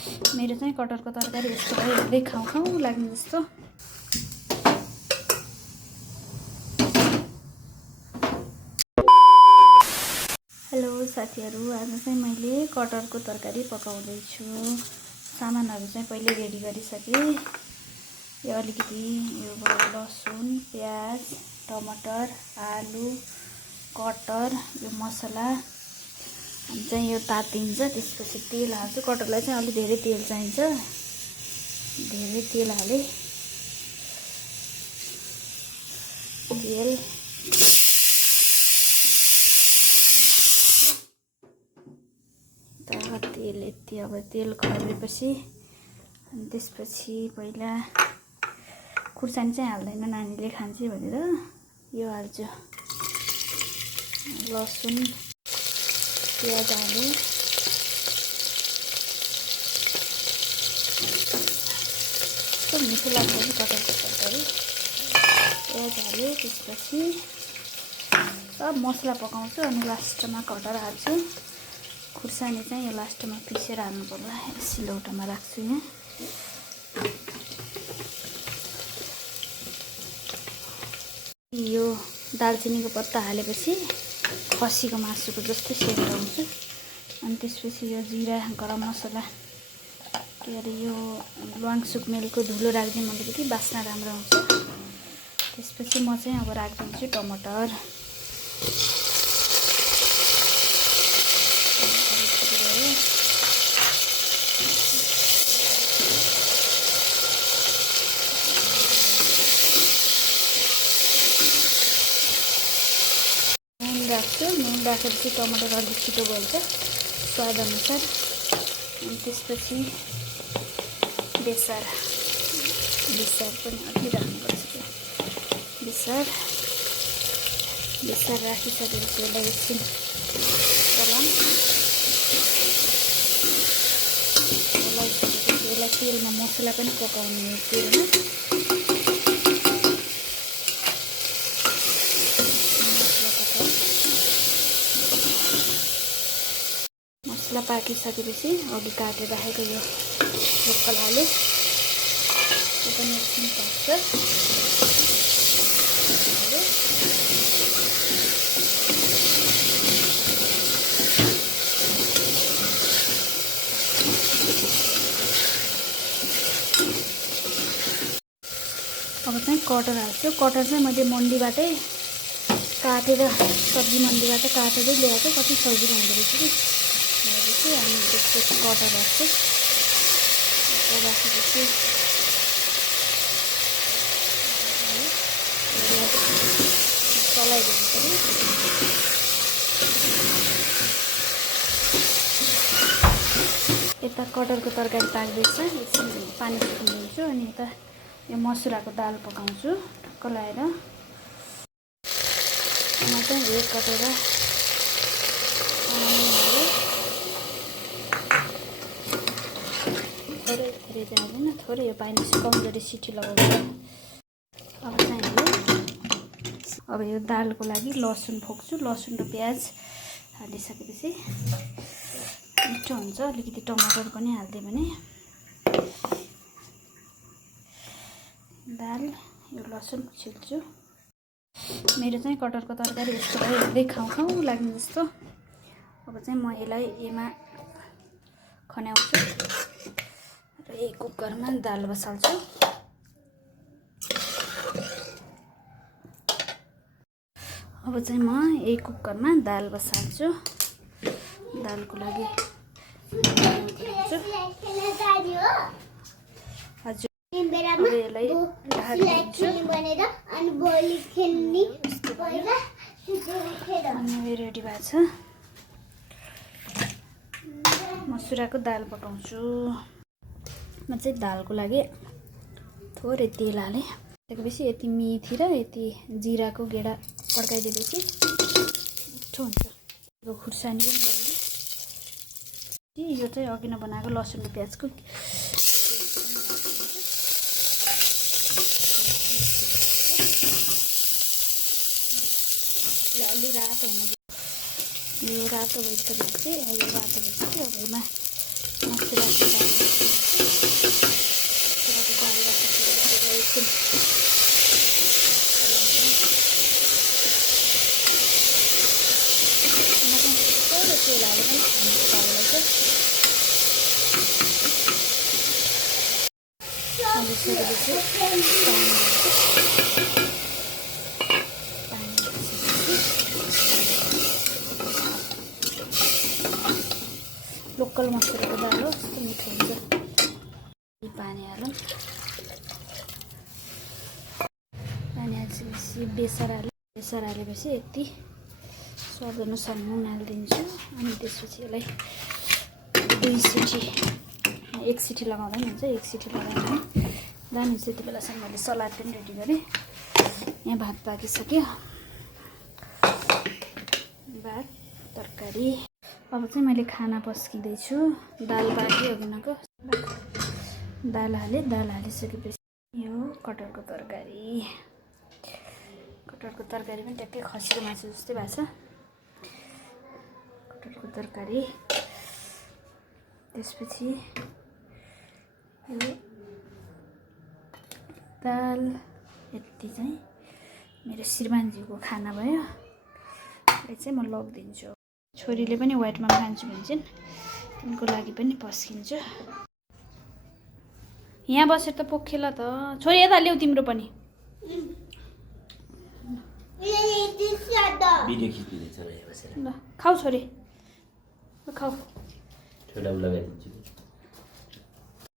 मेरो चाहिँ कटहरको तरकारी यस्तो भयो, हेर्दै खाउँ खाउँ लाग्ने जस्तो। हेलो साथीहरू, आज चाहिँ मैले कटहरको तरकारी पकाउँदैछु। सामानहरू चाहिँ पहिले रेडी गरिसकेँ। यो अलिकति यो लसुन, प्याज, टमाटर, आलु, कटहर, यो मसला चाहिँ यो तातिन्छ। त्यसपछि तेल हाल्छु। कटहरलाई चाहिँ अलि धेरै तेल चाहिन्छ, धेरै तेल हालेँ। तेल तेल यति, अब तेल खरेपछि अनि त्यसपछि पहिला खुर्सानी चाहिँ हाल्दैन, नानीले खान्छ भनेर यो हाल्छु। लसुन, प्याज हालेँ, कस्तो मिठो लाग्छ नि कटहरको तरकारी। प्याज हालेँ, त्यसपछि सब मसला पकाउँछु अनि लास्टमा कटहर हाल्छु। खुर्सानी चाहिँ यो लास्टमा पिसेर हाल्नु पर्ला। सिलौटोमा राख्छु यहाँ। यो दालचिनीको पत्ता हालेपछि खसीको मासुको जस्तै सेन्ट आउँछ। अनि त्यसपछि यो जिरा, गरम मसला, के अरे यो ल्वाङ सुकमेलको धुलो राखिदिउँ भनेदेखि बास्ना राम्रो आउँछ। त्यसपछि म चाहिँ अब राखिदिन्छु टमाटर। राख्छु। नुन राखेपछि टमाटर अलिक छिटो गल्छ स्वाद अनुसार। अनि त्यसपछि बेसार पनि अति राख्नुपर्छ। बेसार राखिसकेपछि यसलाई एकछिन चलाइसकेपछि यसलाई तेलमा मसला पनि पकाउने हो। तेलमा मसला पाकिसकेपछि अघि काटेर राखेको यो लोकल आलु त्यो पनि एकछिन पाक्छ। अब चाहिँ कटहर हाल्छु। कटहर चाहिँ मैले मन्डीबाटै काटेर, सब्जी मन्डीबाट काटेरै ल्याएको। कति सजिलो हुँदो रहेछ कि। अनि त्यसपछि कटहर राख्छु। राखेपछि चलाइदिनु पऱ्यो। यता कटहरको तरकारी पाक्दैछ, एकछिन पानी सुक्नु दिन्छु। अनि यता यो मसुराको दाल पकाउँछु टक्क लाएर। म चाहिँ एक कटोरा थोरै जाँदैन, थोरै यो पानी कमजोरी सिटी लगाउँछ। अब यो दालको लागि लसुन फोक्छु। लसुन र प्याज हालिसकेपछि मिठो हुन्छ। अलिकति टमाटर पनि हालिदियो भने। दाल, यो लसुन छिल्छु। मेरो चाहिँ कटहरको तरकारी यस्तो भयो, हेर्दै खाउँ खाउँ लाग्ने जस्तो। अब चाहिँ म यसलाई एमा खन्याउँछु र एक कुकरमा दाल बसाल्छु। अब चाहिँ म एक कुकरमा दाल बसाल्छु। दालको लागि हजुर अब यसलाई ढाकिदिन्छु। अनि रेडी भएको छ। मसुराको दाल पकाउँछु। म चाहिँ दालको लागि थोरै तेल हालेँ। त्यसपछि यति मेथी र यति जिराको गेडा पड्काइदिएपछि मिठो हुन्छ। यो खुर्सानी पनि हाल्छु। यो चाहिँ अघि नै बनाएको लसुन र प्याजको अलि रातो हुनु। यो रातो भइसकेपछि अब यसमा मसुराको दाल हालिसकेपछि लोकल मसलाको दाल हो, कस्तो मिठो हुन्छ। पानी हालौँ, पानी हालिसकेपछि बेसार हालेपछि यति स्वाद अनुसार नुन हालिदिन्छु। अनि त्यसपछि यसलाई 2 सिटी, 1 सिटी लगाउँदा पनि हुन्छ, 1 सिटी लगाउँदा दामी हुन्छ। त्यति बेलासम्म मैले सलाद पनि रेडी गरेँ। यहाँ भात पाकिसक्यो, भात तरकारी। अब चाहिँ मैले खाना पस्किँदैछु। दाल पाक्यो अघिनको, दाल हालिसकेपछि यो कटहरको तरकारी पनि ट्याक्कै खसीको मासु जस्तै भएको छ। कटहरको तरकारी, त्यसपछि यो दाल। यति चाहिँ मेरो श्रीमानजीको खाना भयो। यो चाहिँ म लगिदिन्छु। छोरीले पनि व्हाइटमा खान्छु भन्छन्, उनको लागि पनि पस्किन्छु। यहाँ बसेर त पोखेला त। छोरी यता ल्याऊ तिम्रो पनि। भिडियो खिच्दैछ र यहाँ बसेर। ल खाऊ छोरी, खाऊ। ठुला लगाइदिन्छु।